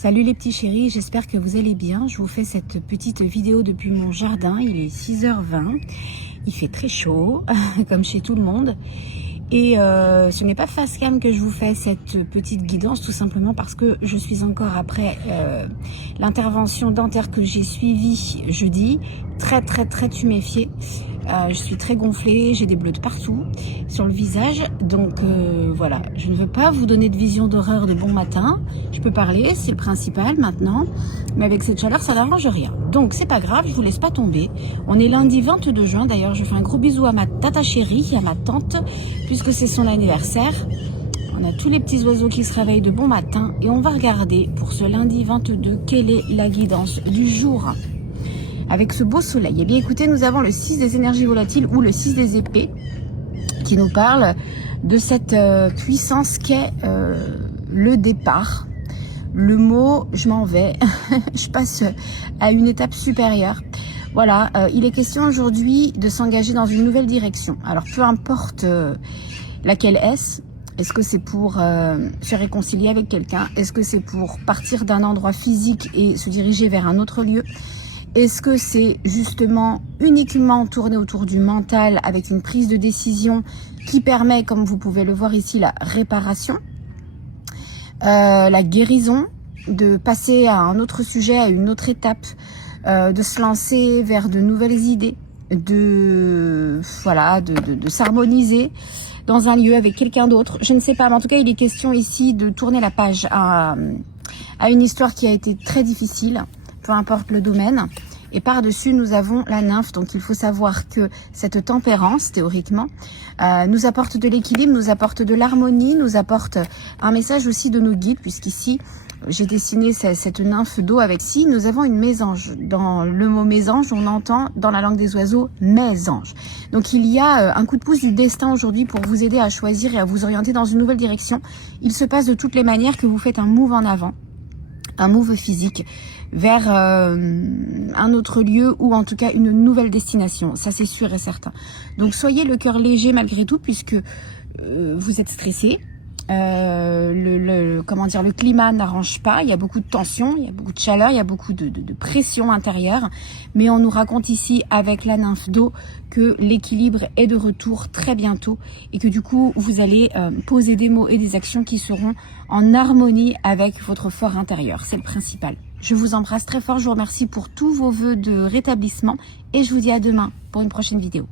Salut les petits chéris, j'espère que vous allez bien. Je vous fais cette petite vidéo depuis mon jardin. Il est 6h20. Il fait très chaud, comme chez tout le monde. Et ce n'est pas face cam que je vous fais cette petite guidance, tout simplement parce que je suis encore après l'intervention dentaire que j'ai suivie jeudi, très tuméfiée. Je suis très gonflée, j'ai des bleus de partout sur le visage, donc voilà, je ne veux pas vous donner de vision d'horreur de bon matin. Je peux parler, c'est le principal maintenant, mais avec cette chaleur ça n'arrange rien. Donc c'est pas grave, je vous laisse pas tomber. On est lundi 22 juin, d'ailleurs je fais un gros bisou à ma tata chérie, à ma tante, puisque c'est son anniversaire. On a tous les petits oiseaux qui se réveillent de bon matin et on va regarder pour ce lundi 22 quelle est la guidance du jour. Avec ce beau soleil, eh bien écoutez, nous avons le 6 des énergies volatiles ou le 6 des épées qui nous parle de cette puissance qu'est le départ. Le mot « je m'en vais », je passe à une étape supérieure. Voilà, il est question aujourd'hui de s'engager dans une nouvelle direction. Alors peu importe laquelle est-ce. Est-ce que c'est pour se réconcilier avec quelqu'un? Est-ce que c'est pour partir d'un endroit physique et se diriger vers un autre lieu? Est-ce que c'est justement uniquement tourné autour du mental avec une prise de décision qui permet, comme vous pouvez le voir ici, la réparation, la guérison, de passer à un autre sujet, à une autre étape, de se lancer vers de nouvelles idées, de s'harmoniser dans un lieu avec quelqu'un d'autre. Je ne sais pas, mais en tout cas, il est question ici de tourner la page à une histoire qui a été très difficile, peu importe le domaine. Et par-dessus, nous avons la nymphe. Donc, il faut savoir que cette tempérance, théoriquement, nous apporte de l'équilibre, nous apporte de l'harmonie, nous apporte un message aussi de nos guides, puisqu'ici, j'ai dessiné cette nymphe d'eau avec si nous avons une mésange. Dans le mot mésange, on entend dans la langue des oiseaux mésange. Donc, il y a un coup de pouce du destin aujourd'hui pour vous aider à choisir et à vous orienter dans une nouvelle direction. Il se passe de toutes les manières que vous faites un move en avant, un move physique vers un autre lieu ou en tout cas une nouvelle destination, ça c'est sûr et certain. Donc soyez le cœur léger malgré tout puisque vous êtes stressé. Le climat n'arrange pas, il y a beaucoup de tension, il y a beaucoup de chaleur, il y a beaucoup de pression intérieure, mais on nous raconte ici avec la nymphe d'eau que l'équilibre est de retour très bientôt et que du coup vous allez poser des mots et des actions qui seront en harmonie avec votre fort intérieur, c'est le principal. Je vous embrasse très fort, je vous remercie pour tous vos vœux de rétablissement et je vous dis à demain pour une prochaine vidéo.